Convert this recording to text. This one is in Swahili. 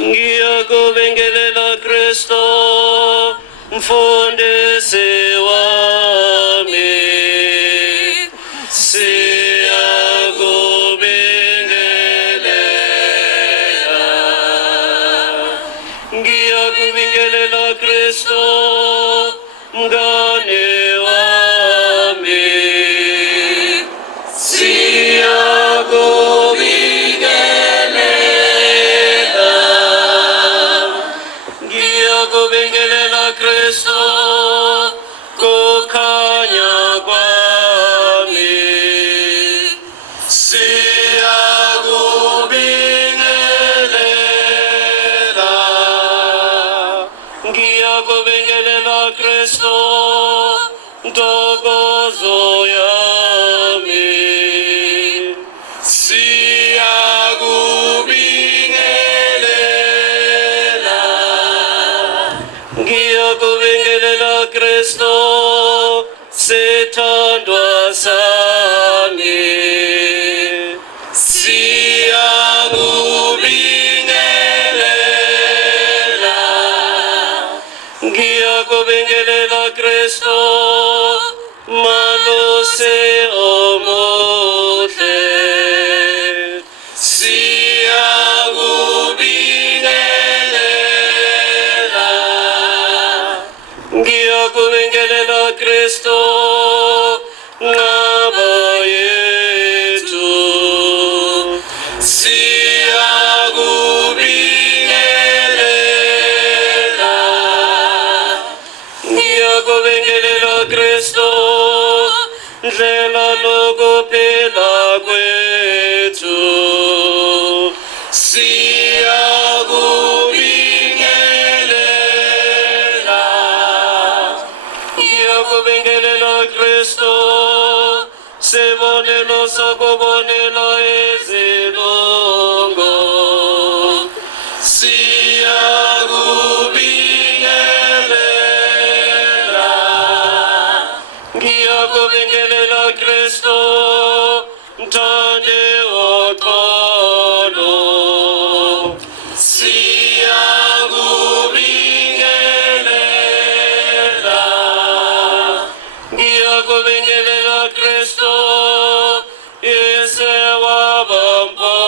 Ngiyakubengelela Kristo, mfundisi wami. Ngiyakubingelela Kristo, mngane wami. Ngiyakubingelela Kristo, kukhanya kwami. Ngiyakubingelela Kristo, ntokozo yami. Ngiyakubingelela Kristo, sithandwa sami. Ngiyakubingelela Kristo, malusi omuhle. Ngiyakubingelela Kristo, nqaba yethu. Ngiyakubingelela Kristo, ndlela lokuphila kwethu. Ngiyakubingelela Kristo, sibonelo sokubonela izilongo. Ngiyakubingelela Kristo, mthandi woxolo. Ngiyakubingelela Kristo, Yese wabampofu.